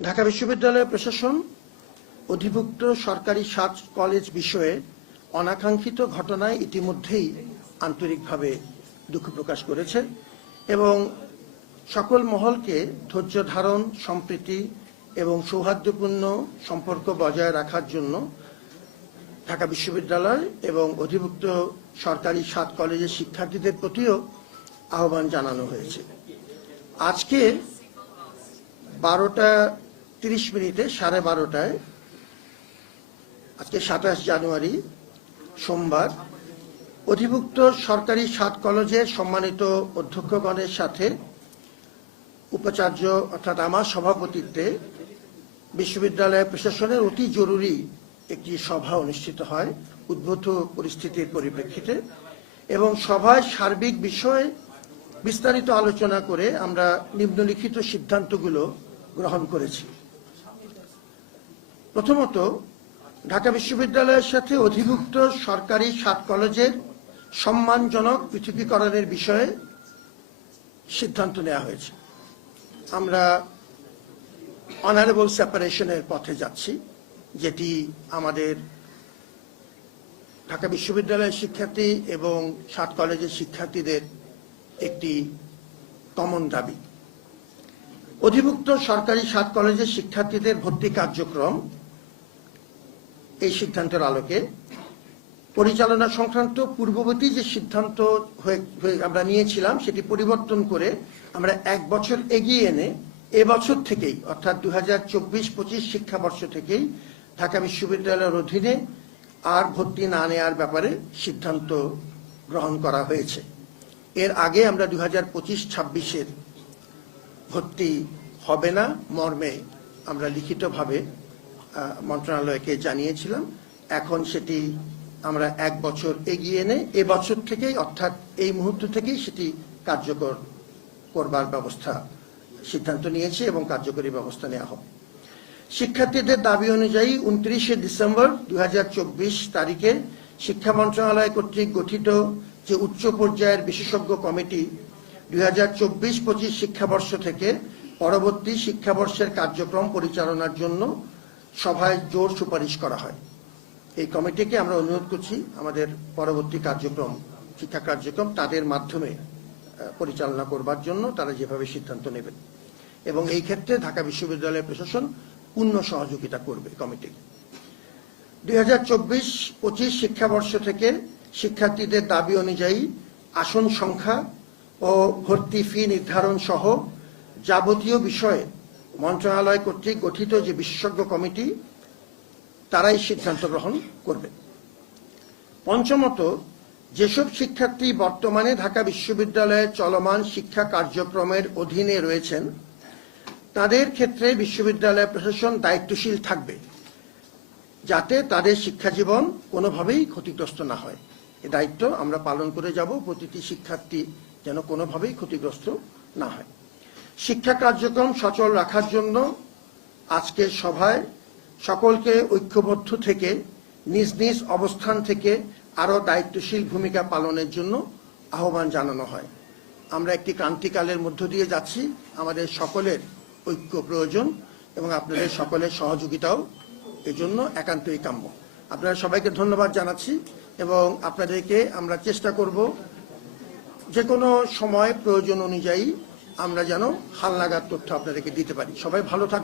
ঢাকা বিশ্ববিদ্যালয় প্রশাসন অধিভুক্ত সরকারি সাত কলেজ বিষয়ে অনাকাঙ্ক্ষিত ঘটনায় ইতিমধ্যেই আন্তরিকভাবে দুঃখ প্রকাশ করেছে এবং সকল মহলকে ধৈর্য ধারণ, সম্প্রীতি এবং সৌহার্দ্যপূর্ণ সম্পর্ক বজায় রাখার জন্য ঢাকা বিশ্ববিদ্যালয় এবং অধিভুক্ত সরকারি সাত কলেজের শিক্ষার্থীদের প্রতিও আহ্বান জানানো হয়েছে। আজকে বারোটা তিরিশ মিনিটে সাড়ে বারোটায়, আজকে সাতাশ জানুয়ারি, সোমবার। অধিভুক্ত সরকারি সাত কলেজের সম্মানিত অধ্যক্ষগণের সাথে উপাচার্য অর্থাৎ আমার সভাপতিত্বে বিশ্ববিদ্যালয় প্রশাসনের অতি জরুরি একটি সভা অনুষ্ঠিত হয় উদ্ভূত পরিস্থিতির পরিপ্রেক্ষিতে এবং সভায় সার্বিক বিষয়ে বিস্তারিত আলোচনা করে আমরা নিম্নলিখিত সিদ্ধান্তগুলো গ্রহণ করেছি। প্রথমত, ঢাকা বিশ্ববিদ্যালয়ের সাথে অধিভুক্ত সরকারি সাত কলেজের সম্মানজনক পৃথকীকরণের বিষয়ে সিদ্ধান্ত নেওয়া হয়েছে। আমরা অনারেবল সেপারেশনের পথে যাচ্ছি, যেটি আমাদের ঢাকা বিশ্ববিদ্যালয়ের শিক্ষার্থী এবং সাত কলেজের শিক্ষার্থীদের একটি কমন দাবি। অধিভুক্ত সরকারি সাত কলেজের শিক্ষার্থীদের ভর্তি কার্যক্রম এই সিদ্ধান্তের আলোকে। পরিচালনা সংক্রান্ত পূর্ববর্তী যে সিদ্ধান্ত আমরা নিয়েছিলাম, সেটি পরিবর্তন করে আমরা এক বছর এগিয়ে এনে এবছর থেকেই, অর্থাৎ দু হাজার চব্বিশ, পঁচিশ শিক্ষাবর্ষ থেকেই ঢাকা বিশ্ববিদ্যালয়ের অধীনে আর ভর্তি না নেওয়ার ব্যাপারে সিদ্ধান্ত গ্রহণ করা হয়েছে। এর আগে আমরা দু হাজার পঁচিশ, ছাব্বিশের ভর্তি হবে না, মর্মে আমরা লিখিতভাবে মন্ত্রণালয়কে জানিয়েছিলাম। এখন সেটি আমরা এক বছর এগিয়ে এনে এবছর থেকেই, অর্থাৎ এই মুহূর্ত থেকেই সেটি কার্যকর করবার ব্যবস্থা, সিদ্ধান্ত নিয়েছে এবং কার্যকরী ব্যবস্থা নেওয়া হবে। শিক্ষার্থীদের দাবি অনুযায়ী উনত্রিশে ডিসেম্বর দুই হাজার চব্বিশ তারিখে শিক্ষা মন্ত্রণালয় কর্তৃক গঠিত যে উচ্চ পর্যায়ের বিশেষজ্ঞ কমিটি দুই হাজার চব্বিশ পঁচিশ শিক্ষাবর্ষ থেকে পরবর্তী শিক্ষাবর্ষের কার্যক্রম পরিচালনার জন্য সভায় জোর সুপারিশ করা হয়। এই কমিটিকে আমরা অনুরোধ করছি, আমাদের পরবর্তী কার্যক্রম, শিক্ষা কার্যক্রম তাদের মাধ্যমে পরিচালনা করবার জন্য তারা যেভাবে সিদ্ধান্ত নেবেন। এবং এই ক্ষেত্রে ঢাকা বিশ্ববিদ্যালয় প্রশাসন পূর্ণ সহযোগিতা করবে কমিটি দুই হাজার চব্বিশ পঁচিশ শিক্ষাবর্ষ থেকে শিক্ষার্থীদের দাবি অনুযায়ী আসন সংখ্যা ও ভর্তি ফি নির্ধারণ সহ যাবতীয় বিষয়ে মন্ত্রণালয় কর্তৃক গঠিত যে বিশেষজ্ঞ কমিটি, তারাই সিদ্ধান্ত গ্রহণ করবে। পঞ্চমত, যেসব শিক্ষার্থী বর্তমানে ঢাকা বিশ্ববিদ্যালয়ের চলমান শিক্ষা কার্যক্রমের অধীনে রয়েছেন, তাদের ক্ষেত্রে বিশ্ববিদ্যালয় প্রশাসন দায়িত্বশীল থাকবে, যাতে তাদের শিক্ষা জীবন কোনোভাবেই ক্ষতিগ্রস্ত না হয়। এ দায়িত্ব আমরা পালন করে যাব, প্রতিটি শিক্ষার্থী যেন কোনোভাবেই ক্ষতিগ্রস্ত না হয়। শিক্ষা কার্যক্রম সচল রাখার জন্য আজকের সভায় সকলকে ঐক্যবদ্ধ থেকে, নিজ নিজ অবস্থান থেকে আরও দায়িত্বশীল ভূমিকা পালনের জন্য আহ্বান জানানো হয়। আমরা একটি ক্রান্তিকালের মধ্য দিয়ে যাচ্ছি, আমাদের সকলের ঐক্য প্রয়োজন এবং আপনাদের সকলের সহযোগিতাও এজন্য একান্তই কাম্য। আপনারা সবাইকে ধন্যবাদ জানাচ্ছি এবং আপনাদেরকে আমরা চেষ্টা করব যে কোনো সময় প্রয়োজন অনুযায়ী আমরা যেন হালনাগাদ তথ্য আপনাদেরকে দিতে পারি। সবাই ভালো থাক